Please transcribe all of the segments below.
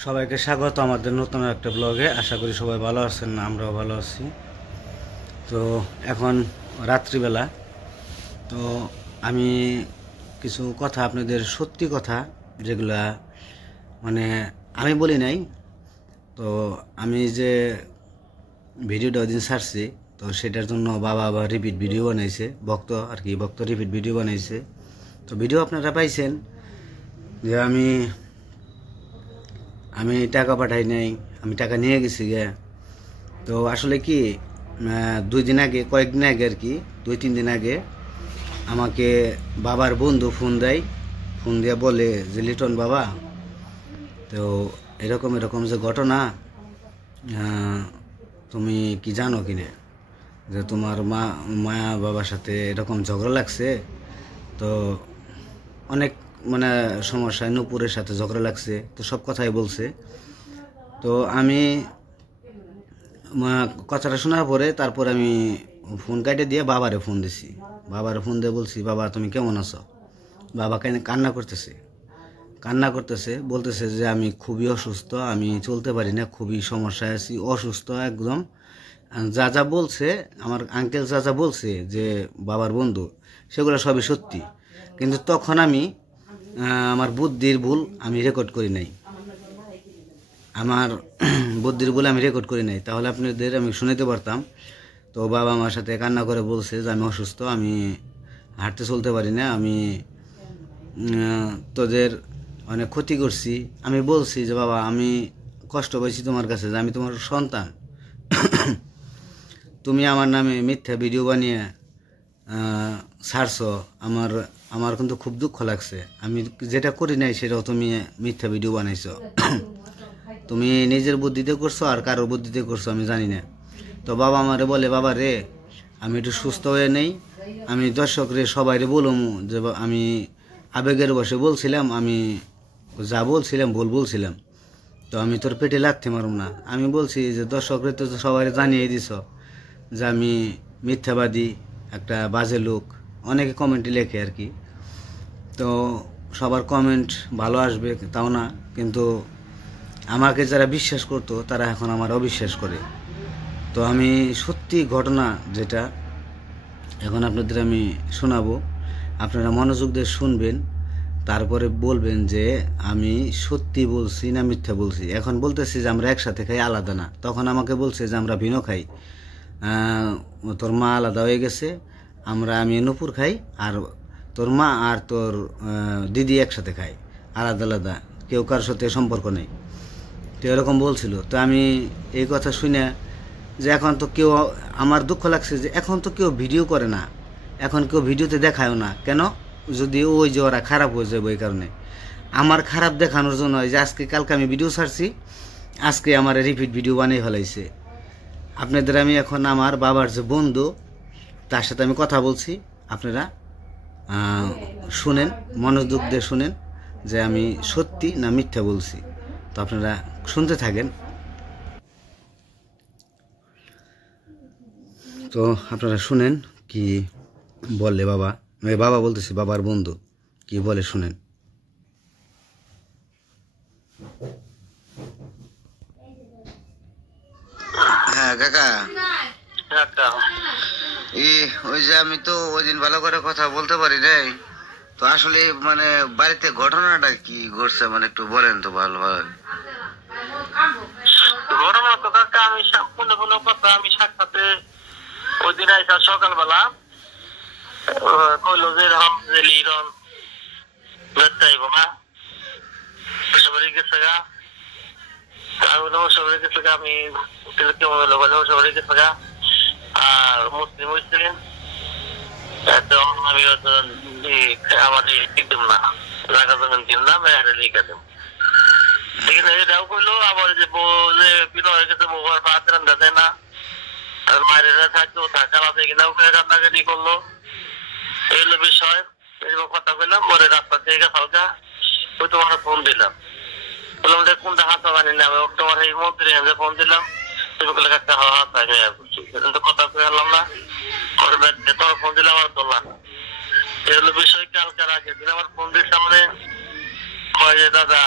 সবাইকে স্বাগত আমাদের নতুন একটা ব্লগে। আশা করি সবাই ভালো আছেন, আমরাও ভালো আছি। তো এখন রাত্রিবেলা, তো আমি কিছু কথা আপনাদের, সত্যি কথা যেগুলা মানে আমি বলি নাই। তো আমি যে ভিডিওটা ওই দিন ছাড়ছি, তো সেটার জন্য বাবা আবার রিপিট ভিডিও বানাইছে, ভক্ত রিপিট ভিডিও বানাইছে। তো ভিডিও আপনারা পাইছেন যে আমি টাকা পাঠাই নাই, আমি টাকা নিয়ে গেছি গে। তো আসলে কি, দুই দিন আগে, কয়েকদিন আগে আর কি, 2-3 দিন আগে আমাকে বাবার বন্ধু ফোন দেয়। ফোন দিয়ে বলে যে লিটন বাবা, তো এরকম এরকম যে ঘটনা, তুমি কি জানো কিনা, যে তোমার মায়া বাবার সাথে এরকম ঝগড়া লাগছে। তো অনেক মানে সমস্যায় নূপুরের সাথে ঝগড়া লাগছে, তো সব কথাই বলছে। তো আমি কথাটা শোনার পরে তারপর আমি ফোন কাটে দিয়ে বাবারে ফোন দিছি। বাবারে ফোন দিয়ে বলছি, বাবা তুমি কেমন আছো? বাবা কান্না করতেছে, বলতেছে যে আমি খুবই অসুস্থ, আমি চলতে পারি না, খুবই সমস্যায় আছি, অসুস্থ একদম। যা যা বলছে আমার আঙ্কেল, যা যা বলছে যে বাবার বন্ধু, সেগুলো সবই সত্যি। কিন্তু তখন আমি আমার বুদ্ধির ভুল, আমি রেকর্ড করি নাই। আমার বুদ্ধির বলে আমি রেকর্ড করি নাই, তাহলে আপনাদের আমি শুনাইতে পারতাম। তো বাবা আমার সাথে কান্না করে বলছে যে আমি অসুস্থ, আমি হাঁটতে চলতে পারি না, আমি তোদের অনেক ক্ষতি করছি। আমি বলছি যে বাবা, আমি কষ্ট পাইছি তোমার কাছে, যে আমি তোমার সন্তান, তুমি আমার নামে মিথ্যা ভিডিও বানিয়ে ছাড়ছো। আমার কিন্তু খুব দুঃখ লাগছে। আমি যেটা করি নাই সেটাও তুমি মিথ্যা ভিডিও বানাইছো। তুমি নিজের বুদ্ধিতে করছো আর কারোর বুদ্ধিতে করছো আমি জানি না। তো বাবা আমারে বলে, বাবা রে, আমি একটু সুস্থ হয়ে নেই, আমি দর্শক রে সবাইরে বলুম যে আমি আবেগের বসে বলছিলাম, আমি যা বলছিলাম ভুল বলছিলাম। তো আমি তোর পেটে লাগতে মারুম না। আমি বলছি যে দর্শকরে তো সবাই জানিয়ে দিছ যে আমি মিথ্যাবাদী, একটা বাজে লোক। অনেকে কমেন্টে লেখে আর কি। তো সবার কমেন্ট ভালো আসবে তাও না, কিন্তু আমাকে যারা বিশ্বাস করতো তারা এখন আমার অবিশ্বাস করে। তো আমি সত্যি ঘটনা যেটা এখন আপনাদের আমি শোনাবো, আপনারা মনোযোগ দিয়ে শুনবেন, তারপরে বলবেন যে আমি সত্যি বলছি না মিথ্যা বলছি। এখন বলতেছি যে আমরা একসাথে খাই, আলাদা না। তখন আমাকে বলছে যে আমরা ভিন্ন খাই, তোর মা আলাদা হয়ে গেছে, আমি নূপুর খাই, আর তোর মা আর তোর দিদি একসাথে খাই, আলাদা আলাদা, কেউ কারোর সাথে সম্পর্ক নেই। তো এরকম বলছিল। তো আমি এই কথা শুনে যে এখন তো কেউ, আমার দুঃখ লাগছে যে এখন তো কেউ ভিডিও করে না, এখন কেউ ভিডিওতে দেখায়ও না। কেন? যদি ওই যে ওরা খারাপ হয়ে যাবে, ওই কারণে আমার খারাপ দেখানোর জন্য যে আজকে কালকে আমি ভিডিও ছাড়ছি, আজকে আমার রিপিট ভিডিও বানিয়ে ফেলাইছে। আপনাদের আমি এখন আমার বাবার যে বন্ধু, তার সাথে আমি কথা বলছি, আপনারা শুনেন, মনোযোগ দিয়ে শুনেন যে আমি সত্যি না মিথ্যা বলছি। তো আপনারা শুনতে থাকেন। তো আপনারা শুনেন কি বললে বাবা, বাবা বলতেছি, বাবার বন্ধু কি বলে শুনেন। হ্যাঁ কাকা, ওই যে আমি তো ওই দিন ভালো করে কথা বলতে পারি নাই। তো আসলে মানে বাড়িতে ঘটনাটা কি ঘটছে, মানে একটু বলেন তো ভালো হয়। ঘটনা তো কাকা, আমি সম্পূর্ণ কোনো কথা আমি সাক্ষাতে ওই দিন আইসা সকালবেলা কইলো যে এরকম যে লিরন যাইব না, সবারই গেছে গা, সবারই গেছে গা, আমি কেমন হলো বলে সবারই গেছে গা, আর মুসলিম মুসলিম একদম আমি আমাদের দিতাম না, জায়গা জমিন দিন না, মেয়েরা লিখে দেব। ঠিক আছে, এটাও কইলো আবার যে বিনয় হয়ে গেছে, বউর ভাত রান্না দেয় না, আর মায়েরা থাকতো থাকা রাতে কিনাও রান্নাগাড়ি করলো। এই হলো বিষয়। এইরকম কথা কইলাম, পরে রাস্তা থেকে হালকা ওই তোমার ফোন দিলাম, বললাম যে কোনটা হাত বানি না, তোমার এই মন্ত্রী ফোন দিলাম, তুমি বলে একটা হাত আমি করছি, কিন্তু কথা কই হলাম না। পরে তোমার ফোন দিলাম আর তোলা। এই হলো বিষয়। কালকার আগের দিন আমার ফোন দিচ্ছে, সামনে কয় যে দাদা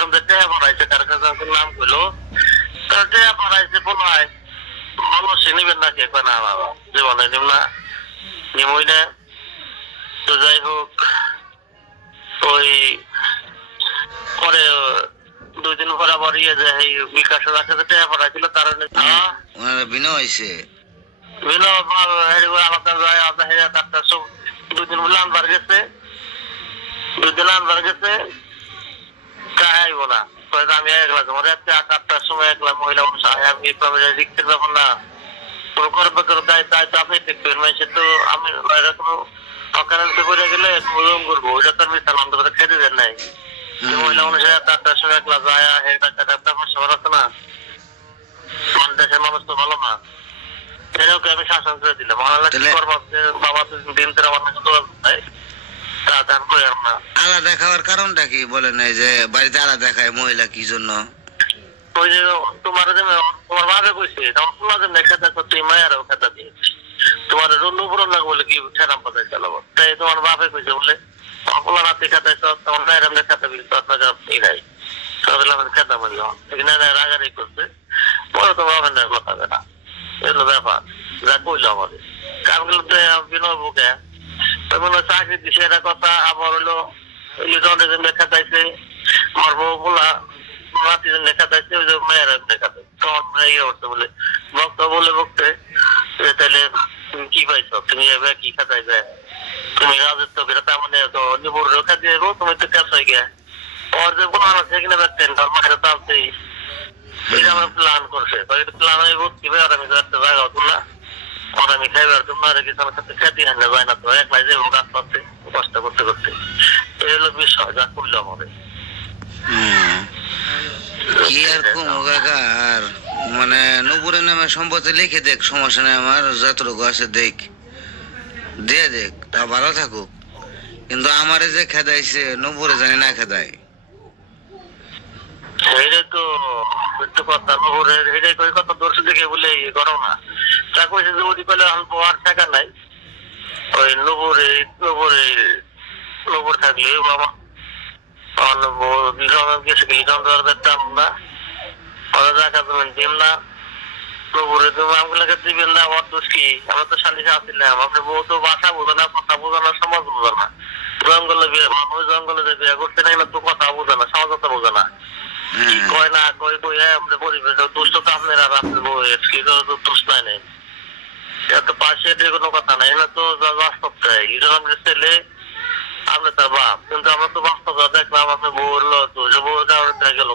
এরকম টেয়া পড়াইছে কার কাছে নাম কইলো তার টেয়া পড়াইছে পড়ায় মানুষ নিবেন না কে না বাবা জীবনে নিম না নিমই না। তো যাই হোক ওই পরে 2 দিন পরে আবার ইয়ে যে এই বিকাশের কাছে টেয়া পড়াইছিল তার ওনারা বিনা হয়েছে আলাদা যায় আলাদা হয়ে তার সব 2 দিন বলে আনবার গেছে 2 দিন আনবার গেছে আইব না আমি একলা তোমার 8টার সময় একলা মহিলা আমি দেখতে যাবো না কোনো করবে করে দায় দায়িত্ব আপনি দেখবেন মানুষের তো আমি কোনো অকারেন্সে করে গেলে ওজন করবো ওইটা তো বিশাল অন্তত খেতে দেন নাই মহিলা মানুষের 8টার সময় একলা যায় সবার আছে না দেশের মানুষ তো ভালো না এরকম আমি শাসন করে দিলাম বাবা 2 দিন আমার আলাদা খাওয়ার কারণটা কি বলে নাই যে বাড়িতে আলাদা খায় মহিলা কি জন্য? ওই যে তোমার ভাবে কইছে তোমার খেতা তুই মায়েরাও খেতা দিয়েছি তোমার নুপুর না বলে কি ছেড়াম পাতায় চালাবো তাই তোমার ভাবে কইছে বলে আমার রাতে খেতাইছ তোমার মায়ের এমনি খেতা বিল তো আপনাকে নাই খেতা বলল এখানে রাগারাগি করছে পরে তো ভাবেন না কথা না এগুলো ব্যাপার যা কইলো আমাদের কারণগুলো তো বিনয় বুকে চাকরি দিছে এটা কথা আবার হলো লেখা চাইছে আমার বউ বলা রাতে লেখা চাইছে ওই যে মেয়েরা লেখা চাইছে তখন ইয়ে করছে বলে বক্তা বলে বকতে তাহলে তুমি কি পাইছো তুমি এবার কি খাতাইবে তুমি রাজত্ব করে তার মানে তো নিপুর রেখা দিয়ে তুমি তো ক্যাশ হয়ে গিয়া ওর যে বোন আছে কিনা ব্যক্তেন তার মায়ের তালতেই এটা আমার প্ল্যান করছে প্ল্যান হইব কিভাবে আর আমি জায়গা হতো না আর আমি খাইবার তোমার কিছু আমার সাথে খেতে আনলে যায় না তো একলাই যাবো গাছ পাচ্ছে কষ্ট করতে করতে এই হলো বিষয় যা করলো আমাদের কি আর কমো কাকা আর মানে নুপুরের নামে সম্পত্তি লিখে দেখ সমস্যা নেই আমার যতটুকু আছে দেখ দিয়ে দেখ তা ভালো থাকুক কিন্তু আমারে যে খেদাইছে নুপুরে জানি না খেদায় সেইটাই তো একটু কথা নুপুরের এটাই কই কত দর্শক দেখে বলে ইয়ে করো না তা কইছে যে ওদি পেলে অল্প আর টাকা নাই ওই নুপুর থাকলে বাবা গেছে লিটন দেওয়ার দেখতাম না ওরা দেখা দেবেন দিম না নুপুরে তুমি আমগুলোকে দিবেন না আমার দোষ কি আমরা তো শালিশে আসছিলাম আপনার বউ তো বাসা বোঝো না কথা বোঝো না সমাজ বোঝো না জঙ্গলে বিয়ে মানুষ জঙ্গলে যে বিয়ে করতে নাই না তো কথা বোঝো না সমাজতা বোঝো না কি কয় না কয় কই আপনার পরিবেশ দুষ্ট তো আপনার আর আপনার বউয়ের তো দোষ নাই নেই এটা তো পাশে কোনো কথা নাই না তো বাস্তব চাই আমাদের ছেলে আপনি তার বাপ কিন্তু আমরা তো বাস্তব দেখলাম আপনার বউর তো বউর কারণে দেখা গেল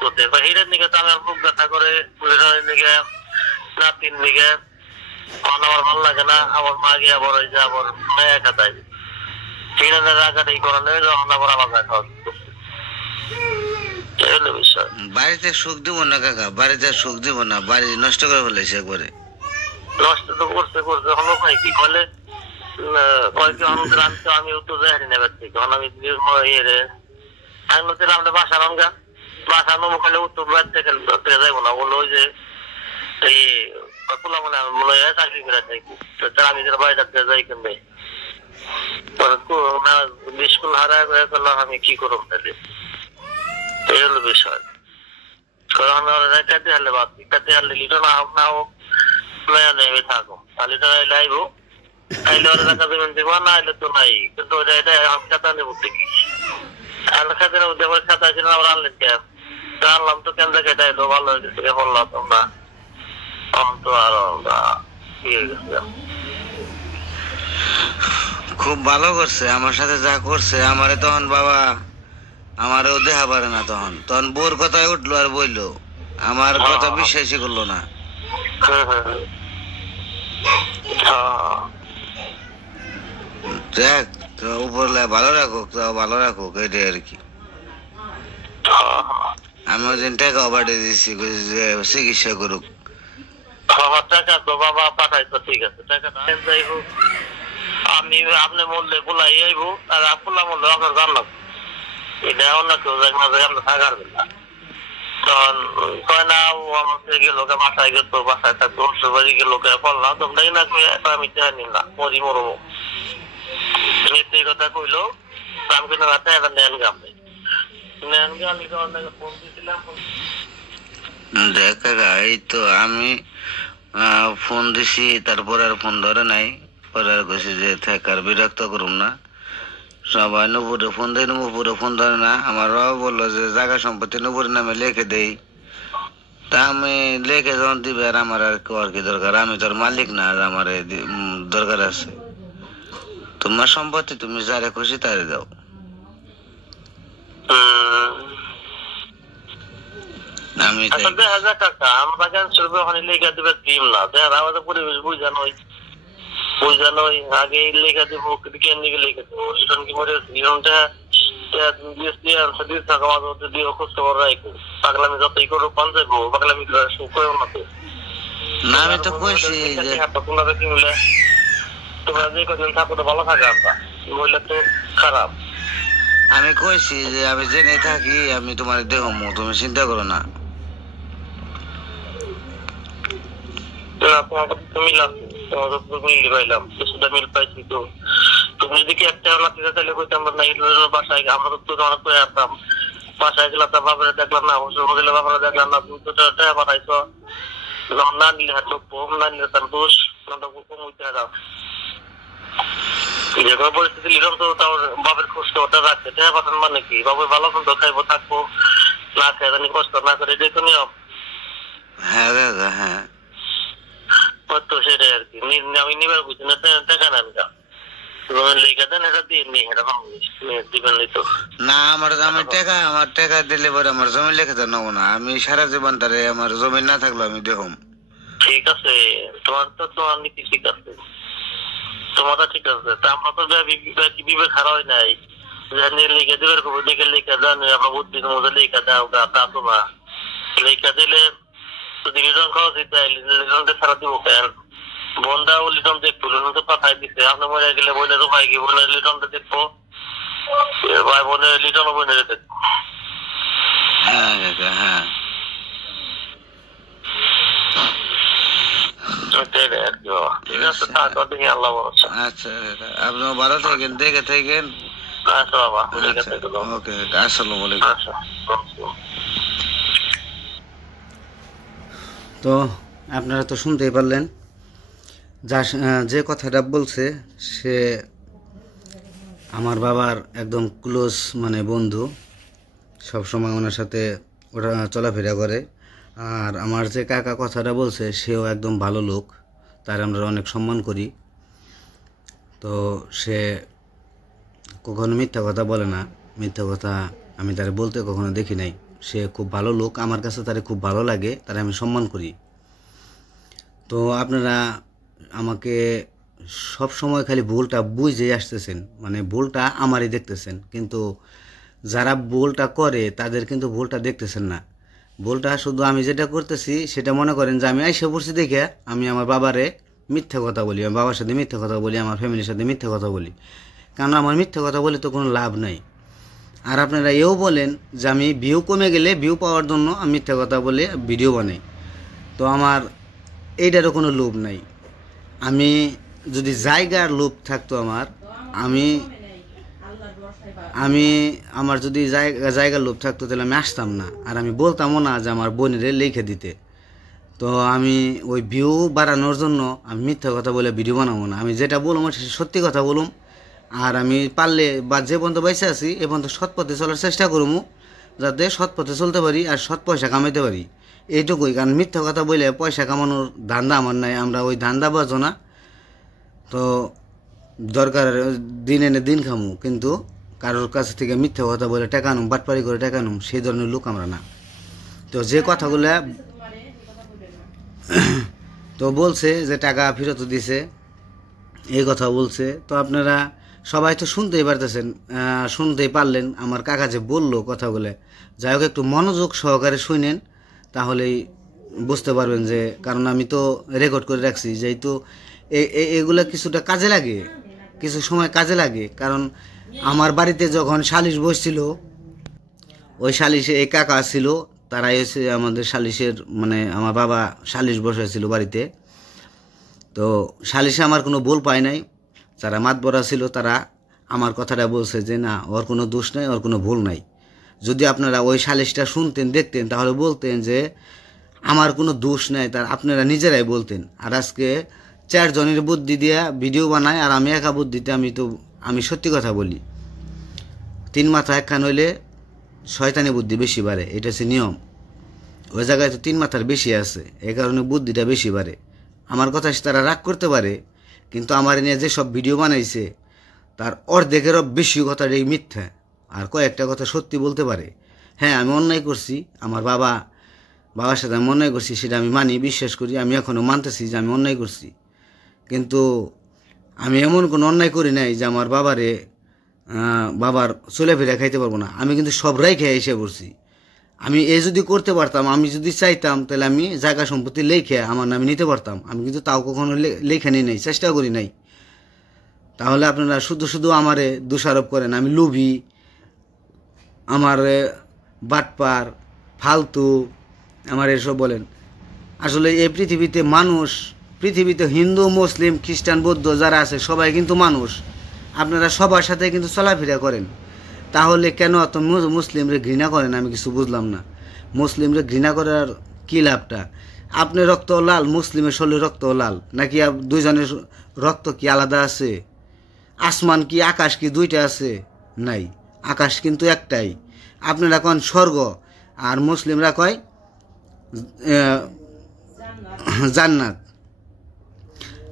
করতে হিরের দিকে তো আমার মুখ ব্যথা করে দিকে নাতির দিকে আমার ভালো লাগে না আমার মা গিয়ে আবার ওই যে আবার মেয়ে খাতাই হিরেনের রাখাটা এই করানো যখন আবার আমার দেখা বিষয় বাড়িতে সুখ দিব না কাকা বাড়িতে সুখ দিব না বাড়ি নষ্ট করে ফেলেছে একবারে নষ্ট তো করছে হলো ভাই কি বলে আমি উত্তর যাই নেবার থেকে আমি আমরা বাসা রঙ্গা বাসা নমকালে উত্তর থেকে যাইবো না বললো ওই যে এই খোলা মনে মনে হয় চাকরি করে থাকি আমি যেটা বাড়ি থাকতে যাই কিনবে স্কুল হারায় করলাম আমি কি করবো তাহলে এই হলো বিষয় কাটে হারলে বাদ কাটে হারলে লিটার না হোক না হোক নেমে থাকো আর লিটার আইলে আইবো আইলে ওরা টাকা দেবেন দিব না আইলে তো নাই কিন্তু এটা আমি খাতা নেবো দেখি খাতা নেবো দেবো খাতা ছিল আবার আনলেন কেন আনলাম তো কেন দেখে এটা এলো ভালো হয়েছে বললাম তোমরা তখন তো আরো কি হয়ে গেছে খুব ভালো করছে আমার সাথে যা করছে আমারে তখন বাবা আমারও দেখা পারে না তখন বোর কথায় উঠলো আর বললো আমার কথা বিশ্বাসই করলো না দেখ উপরলে ভালো রাখুক এটাই আর কি আমি ওই দিন টাকা পাঠিয়ে দিচ্ছি চিকিৎসা করুক টাকা তো বাবা পাঠাইতো ঠিক আছে টাকা যাই হোক আমি আপনি বললে বলাই আইবো আর আপনার বললে আপনার জানলাম এটা অন্য কেউ আমরা থাকার না তখন কয় না ও আমার গেল বাসায় গেত বাসায় থাকতো বাড়ি গেল করলাম তোমরাই না আমি জানি না মরি মরবো এই কথা কইলো আমি কিন্তু নেন গামে নেন গালি তোমার ফোন দিয়েছিলাম। দেখ কাকা, এই তো আমি ফোন দিছি, তারপর আর ফোন ধরে নাই। পরে আর কইছি যে থাক আর বিরক্ত করুম না। সবাই নুপুরে ফোন দেয়, নুপুরে ফোন ধরে না। আমার বাবা বললো যে জায়গা সম্পত্তি নুপুরের নামে লিখে দেই। তা আমি লিখে যখন দিবে, আর আমার আর কি দরকার? আমি তোর মালিক না, আর আমার দরকার আছে? তোমার সম্পত্তি তুমি যারে খুশি তারে দাও। আমি আচ্ছা দেখা যাক কাকা, আমরা কেন চলবে ওখানে লেখা দেবে দিম না, দেখা আমাদের পরিবেশ বুঝানোই আগে লেখা দেবো, কেন দিকে লেখা দেবো? লিটন কি মরে লিটনটা খোঁজ খবর রাখবো। পাগলামি যতই করো পান যাবো, পাগলামি করে না তো। না, আমি তো কইছি যে তোমরা যে কদিন থাকো তো ভালো থাকা, মহিলা তো খারাপ। আমি কইছি যে আমি জেনে থাকি, আমি তোমার দেখো, তুমি চিন্তা করো না। মিল পাইছি তো, তুমি যদি একটা লাগতে তাহলে কইতাম না, বাসায় আমরা তো অনেক করে আসতাম। বাসায় গেলাম, তার বাবারে দেখলাম না, হোস্টেল গেলে বাবারে দেখলাম না, তুমি তো টাকা পাঠাইছো। না নিলে হাত না নিলে তার দোষ, কমইতে হারাম। যে কোনো পরিস্থিতি লিটন তো তার বাপের খোঁজ ওটা রাখছে, টাকা পাঠান মানে কি? বাবুর ভালো মন্দ খাইবো, থাকবো, না খাই জানি কষ্ট না করে, এটাই তো নিয়ম। হ্যাঁ দাদা, হ্যাঁ তো সেটাই আর কি। আমি নিবার বুঝছি না, টাকা নেন গা, লেখা দেন, এটা দিয়ে নি, এটা দিবেন তো না। আমার টাকা দিলে পরে আমার জমি লেখা দেন নেবো না। আমি সারা জীবন তারে, আমার জমি না থাকলো আমি দেখুন। ঠিক আছে, তোমার নীতি ঠিক আছে, তোমারটা ঠিক আছে। তা আমরা তো বিবেক হারা হয় নাই, লেখা দেবে দেখে লেখা দেন, আমরা বুদ্ধি মধ্যে লেখা দাও গা, তা তো না। লেখা দিলে যদি লিটন খাওয়া দিতে লিটনটা ছাড়া দিব কেন? বোনটা ও লিটন দেখবো, লিটন তো পাঠাই দিচ্ছে। আপনি মরে গেলে বোনের উপায় কি? বোনের লিটনটা দেখবো, ভাই বোনের লিটন বোনের দেখবো। হ্যাঁ হ্যাঁ, ঠিক আছে, আল্লাহ ভরসা। আচ্ছা, আপনি ভালো থাকেন, দেখে থাকেন। আচ্ছা বাবা, ওকে, আসসালামু আলাইকুম। তো আপনারা তো শুনতেই পারলেন, যে কথাটা বলছে সে আমার বাবার একদম ক্লোজ মানে বন্ধু, সবসময় ওনার সাথে ওরা চলাফেরা করে। আর আমার যে কাকা কথাটা বলছে সেও একদম ভালো লোক, তার আমরা অনেক সম্মান করি। তো সে কখনো মিথ্যা কথা বলে না, মিথ্যা কথা আমি তারে বলতে কখনো দেখি নাই। সে খুব ভালো লোক, আমার কাছে তারে খুব ভালো লাগে, তারে আমি সম্মান করি। তো আপনারা আমাকে সব সময় খালি ভুলটা বুঝেই আসতেছেন, মানে ভুলটা আমারই দেখতেছেন, কিন্তু যারা ভুলটা করে তাদের কিন্তু ভুলটা দেখতেছেন না। ভুলটা শুধু আমি যেটা করতেছি সেটা মনে করেন যে আমি আইসা পড়ছি দেখে আমি আমার বাবারে মিথ্যা কথা বলি, আমার বাবার সাথে মিথ্যা কথা বলি, আমার ফ্যামিলির সাথে মিথ্যা কথা বলি, কারণ আমার মিথ্যা কথা বলে তো কোনো লাভ নাই। আর আপনারা এও বলেন যে আমি ভিউ কমে গেলে ভিউ পাওয়ার জন্য আমি মিথ্যা কথা বলে ভিডিও বানাই। তো আমার এইটারও কোনো লোভ নাই। আমি যদি জায়গার লোভ থাকতো আমার যদি জায়গার লোভ থাকতো তাহলে আমি আসতাম না, আর আমি বলতামও না যে আমার বোনেরে লিখে দিতে। তো আমি ওই ভিউ বাড়ানোর জন্য আমি মিথ্যা কথা বলে ভিডিও বানাবো না। আমি যেটা বলুম সত্যি কথা বলুম, আর আমি পারলে বা যে পর্যন্ত বেঁচে আছি এ পর্যন্ত সৎ পথে চলার চেষ্টা করবো, যাতে সৎ পথে চলতে পারি আর সৎ পয়সা কামাইতে পারি, এইটুকুই। কারণ মিথ্যা কথা বলে পয়সা কামানোর ধান্দা আমার নাই, আমরা ওই ধান্দা বাজো না। তো দরকার দিন এনে দিন খামু, কিন্তু কারোর কাছ থেকে মিথ্যা কথা বলে টাকা আনুম, বাটপাড়ি করে টাকা আনুম, সেই ধরনের লোক আমরা না। তো যে কথাগুলো তো বলছে যে টাকা ফেরত দিছে, এই কথা বলছে, তো আপনারা সবাই তো শুনতেই পারতেছেন, শুনতেই পারলেন আমার কাকা যে বললো কথাগুলো। যাই হোক, একটু মনোযোগ সহকারে শুনেন, তাহলেই বুঝতে পারবেন যে, কারণ আমি তো রেকর্ড করে রাখছি, যেহেতু এগুলো কিছুটা কাজে লাগে, কিছু সময় কাজে লাগে। কারণ আমার বাড়িতে যখন সালিশ বসছিল, ওই সালিশে এই কাকা ছিল, তারা এসে আমাদের সালিশের মানে আমার বাবা সালিশ বসেছিল বাড়িতে। তো সালিশে আমার কোনো ভুল পায় নাই, যারা মাতবরা ছিল তারা আমার কথাটা বলছে যে না, ওর কোনো দোষ নাই, ওর কোনো ভুল নাই। যদি আপনারা ওই সালিশটা শুনতেন দেখতেন তাহলে বলতেন যে আমার কোনো দোষ নাই, তার আপনারা নিজেরাই বলতেন। আর আজকে 4 জনের বুদ্ধি দিয়ে ভিডিও বানায় আর আমি একা বুদ্ধিতে আমি সত্যি কথা বলি। 3 মাথা একখান হইলে শয়তানি বুদ্ধি বেশি বাড়ে, এটা হচ্ছে নিয়ম। ওই জায়গায় তো 3 মাথার বেশি আছে, এই কারণে বুদ্ধিটা বেশি বাড়ে। আমার কথা তারা রাগ করতে পারে, কিন্তু আমার নিয়ে যেসব ভিডিও বানাইছে তার অর্ধেকেরও বেশি কথাটাই মিথ্যা, আর কয়েকটা কথা সত্যি বলতে পারে। হ্যাঁ, আমি অন্যায় করছি, আমার বাবার সাথে আমি অন্যায় করছি, সেটা আমি মানি, বিশ্বাস করি। আমি এখনও মানতেছি যে আমি অন্যায় করছি, কিন্তু আমি এমন কোনো অন্যায় করি নাই যে আমার বাবার চলে ফিরে খাইতে পারবো না। আমি কিন্তু সব খেয়ে এসে পড়ছি। আমি যদি করতে পারতাম, আমি যদি চাইতাম, তাহলে আমি জায়গা সম্পত্তি লেখে আমার নামে নিতে পারতাম। আমি কিন্তু তাও কখনো লেখা নিই নাই, চেষ্টা করি নাই। তাহলে আপনারা শুধু আমারে দোষারোপ করেন আমি লোভী, আমার বাটপার, ফালতু, আমার এসব বলেন। আসলে এই পৃথিবীতে হিন্দু, মুসলিম, খ্রিস্টান, বৌদ্ধ যারা আছে সবাই কিন্তু মানুষ। আপনারা সবার সাথে কিন্তু চলাফেরা করেন, তাহলে কেন এত মুসলিমরে ঘৃণা করেন? আমি কিছু বুঝলাম না। মুসলিমরে ঘৃণা করার কী লাভটা? আপনি রক্ত লাল, মুসলিমের শরীরে রক্ত লাল, নাকি দুইজনের রক্ত কি আলাদা আছে? আসমান কি, আকাশ কি দুইটা আছে? নাই, আকাশ কিন্তু একটাই। আপনারা কন স্বর্গ, আর মুসলিমরা কয় জান্নাত।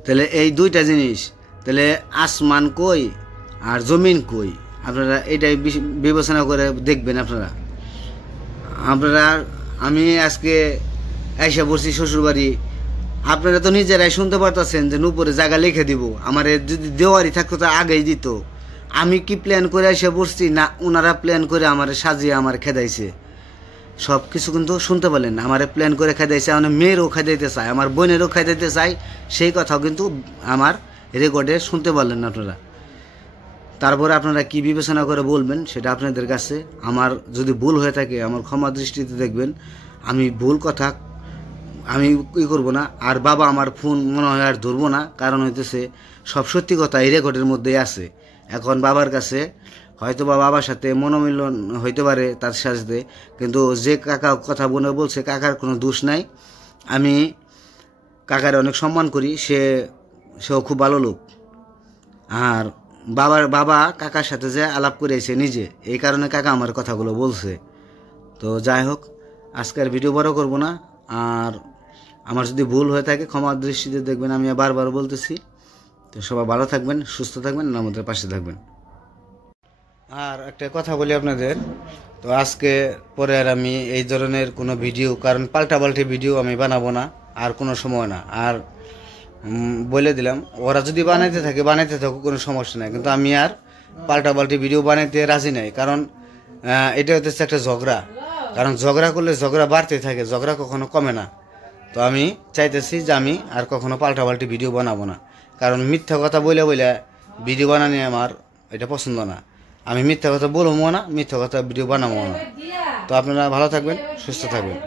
তাহলে এই দুইটা জিনিস, তাহলে আসমান কই আর জমিন কই? আপনারা এটাই বিবেচনা করে দেখবেন। আপনারা আমি আজকে এসে পড়ছি শ্বশুরবাড়ি, আপনারা তো নিজেরাই শুনতে পারতেছেন যে উপরে জায়গা লিখে দিব। আমার যদি দেওয়ারি থাকতো তা আগেই দিত। আমি কি প্ল্যান করে এসে পড়ছি না ওনারা প্ল্যান করে আমার সাজিয়ে আমার খেদাইছে? সব কিছু কিন্তু শুনতে পারলেন। আমার প্ল্যান করে খেদাইছে, আমার মেয়েরও খেদাইতে চায়, আমার বোনেরও খেদাইতে চায়, সেই কথাও কিন্তু আমার রেকর্ডে শুনতে পারলেন না আপনারা। তারপরে আপনারা কি বিবেচনা করে বলবেন সেটা আপনাদের কাছে। আমার যদি ভুল হয়ে থাকে আমার ক্ষমা দৃষ্টিতে দেখবেন। আমি ভুল কথা আমি করবো না। আর বাবা আমার ফোন মনে হয় আর ধরবো না, কারণ হইতেছে সব সত্যি কথা এই রেকর্ডের মধ্যেই আছে। এখন বাবার কাছে হয়তো বাবার সাথে মনোমিলন হইতে পারে তার সাথে, কিন্তু যে কাকা কথা বলছে কাকার কোনো দোষ নাই। আমি কাকারে অনেক সম্মান করি, সেও খুব ভালো লোক। আর বাবা কাকার সাথে যে আলাপ করেছে নিজে, এই কারণে কাকা আমার কথাগুলো বলছে। তো যাই হোক, আজকের ভিডিও বড় করব না। আর আমার যদি ভুল হয়ে থাকে ক্ষমার দৃষ্টিতে দেখবেন, আমি বারবার বলতেছি। তো সবাই ভালো থাকবেন, সুস্থ থাকবেন, আমাদের পাশে থাকবেন। আর একটা কথা বলি আপনাদের, তো আজকে পরে আর আমি এই ধরনের কোনো ভিডিও, কারণ পাল্টাপাল্টি ভিডিও আমি বানাবো না আর কোনো সময় না। আর বলে দিলাম, ওরা যদি বানাইতে থাকুক, কোনো সমস্যা নাই, কিন্তু আমি আর পাল্টাপাল্টি ভিডিও বানাইতে রাজি নাই। কারণ এটা হচ্ছে একটা ঝগড়া, কারণ ঝগড়া করলে ঝগড়া বাড়তে থাকে, ঝগড়া কখনো কমে না। তো আমি চাইতেছি যে আমি আর কখনো পাল্টাপাল্টি ভিডিও বানাবো না, কারণ মিথ্যা কথা বলে ভিডিও বানানি আমার এটা পছন্দ না। আমি মিথ্যা কথা বলবো না, মিথ্যা কথা ভিডিও বানাবো না। তো আপনারা ভালো থাকবেন, সুস্থ থাকবেন।